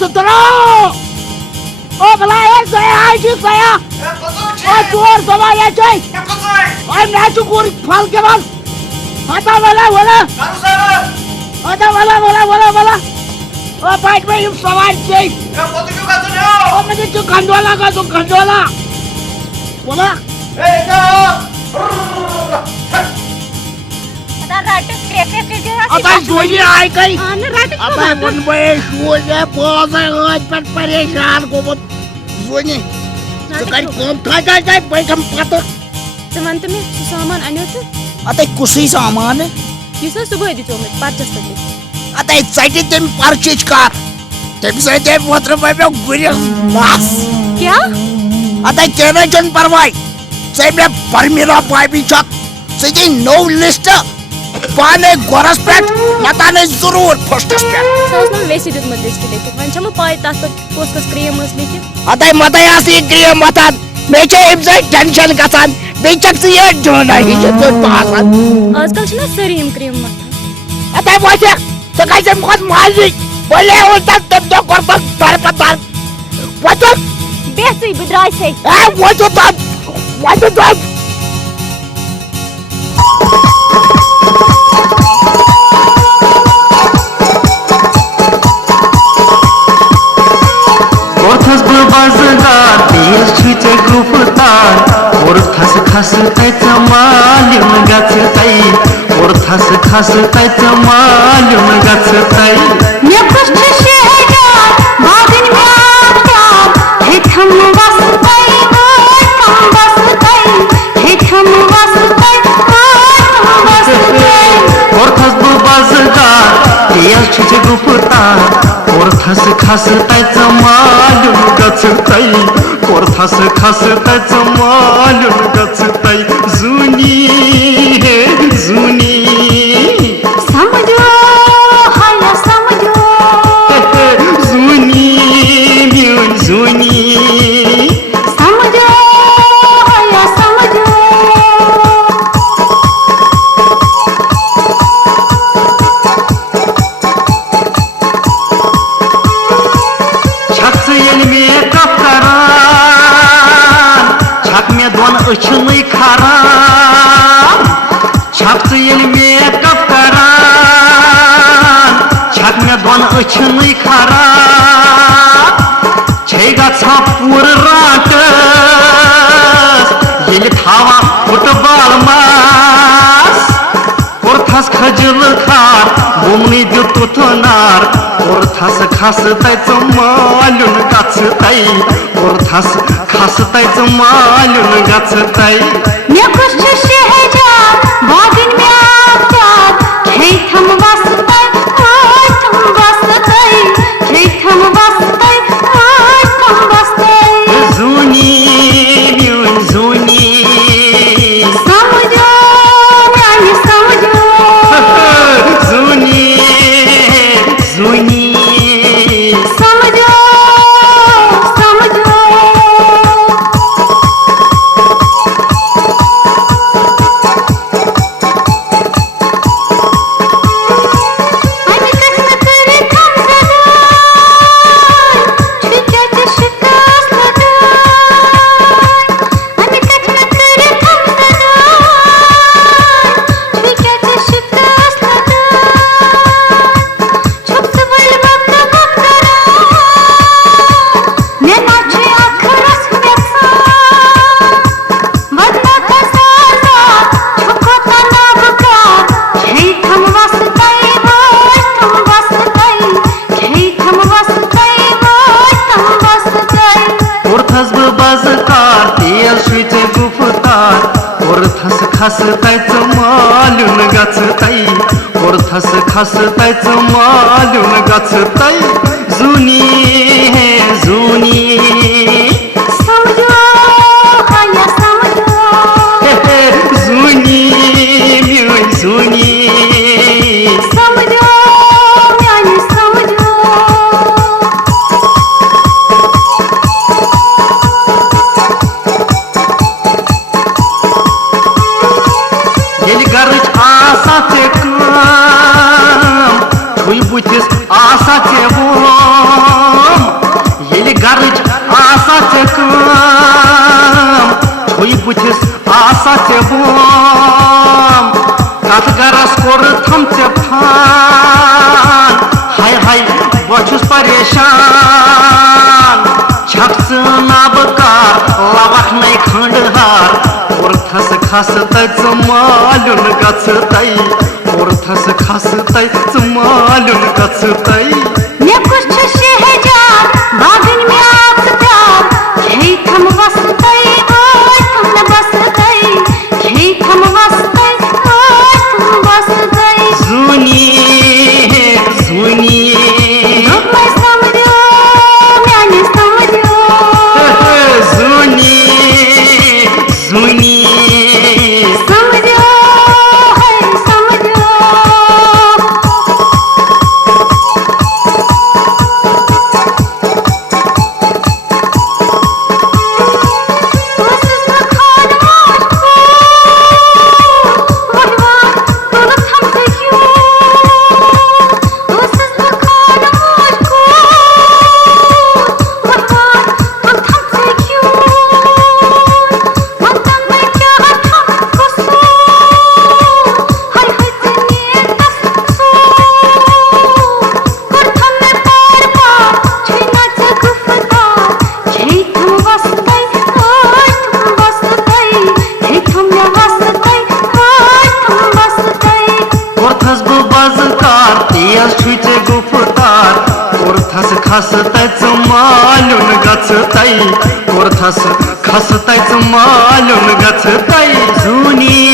सुतरो ओ भला एक गया है जी गया ओ चोर सवाल है जी और मैं तो कोई फल के बाद आता वाला ओ बाइक में यूं सवार जी ओ मुझे जो खंडवाला का तो खंडवाला बोला आता सोई आए कहीं आता मुंबई सोने बहुत है आज पर परेशान को बहुत सोने तो कहीं कम था जाए भाई कम पाता ज़माने में सामान आने होते आता कुछ ही सामान है ये सब सुबह दी तो मैं पार्चेस करती आता एक्साइटेड तेम परचेज कार तेम से तेम मतलब मैं गुरिया मास क्या आता कहना जन परवाई से मैं परमिरा पाई भी चक से जी नो लिस्ट पाने गोरस पेट नताने जरूर फर्स्टस पेट साउस में वैसी दूध मत लिस्ट लेके वन चमो पाई तास पर कोस क्रीम मस लेके आता मत यासी क्रीम मतान मेचे इम्से टेंशन कसान बेचक से ये जोना ही जो तो पासन आजकल चना सरीम क्रीम मत आता वाचे तो कैसे बहुत माली बोले उल्टा तब तो करता तार पतार वाचे बेहतरी बिदराई से वाचे तो Ortas bu bazıgar, bir çüte gruputar. Ortas kası tayta malum gatı tay. Ortas kası tayta malum gatı tay. Ne kuşçu şehirler, badin mi aktar. Hekam vasıtay, tam vasıtay. Hekam vasıtay, tam vasıtay. Ortas bu bazıgar, bir çüte gruputar. Ortas kası tayta malum gatı tay. Ortas kası tayta malum gatı tay. Zuni he zuni. Samjo, haya samjo. Zuni myun zuni. Samjo, haya samjo. Çaktı elime kapkaran, çakme don ıçını karan. Çaktı elime kapkaran, çakme don ıçını karan. Çeyga çapur ratıs, yeli tava futbol mas. Ortas kacılı kar, bumniydi tutunar. Ortas kasıtaydı malun kaçıtay. Ortas kasıtaydı malun kaçıtay. Ne kuşçu şehirler, badin mi aktar. Keytam vasıtay, tam vasıtay. Keytam vasıtay, tam vasıtay. Zuni myun zuni. Samjo, yani samjo. Zuni zuni. Samjo, samjo. Hani kaçma kare kamzadan, çükete şıkasmadan. Hani kaçma kare kamzadan, çükete şıkasmadan. Çok sıvır bakka bakkaran, ne naçı akıras kuyatsan. Vadna kasaza, çok otana bakar. Keytam vasıtay, tam vasıtay. Keytam vasıtay, tam vasıtay. Ortas bu bazıkar, diğer şüte gufutar. Ortas kasıtaydı malun kaçıtay. Ortas kasıtaydı malun kaçıtay. Zuni he zuni. Samjo, haya samjo. Zuni myun zuni. Samjo, yani samjo. Yeli garıç asa tekam, tüy butis asa tevum. खासतायच मालून गचताई ओरथास खासतायच मालून गचताई मैं कुछ शहजाद बागन में आप प्यार यही थम वसतई ओए थम बसतई यही थम वसतई ओए थम बसतई जुनी जुनी मैं समझो मैंने समझो जुनी जुनी समझो है समझो ओरथास बाजकार तेयास छुईचे गुफतार ओरथास खासतायच मालून गचताई ओरथास खासतायच मालून गचताई जुनी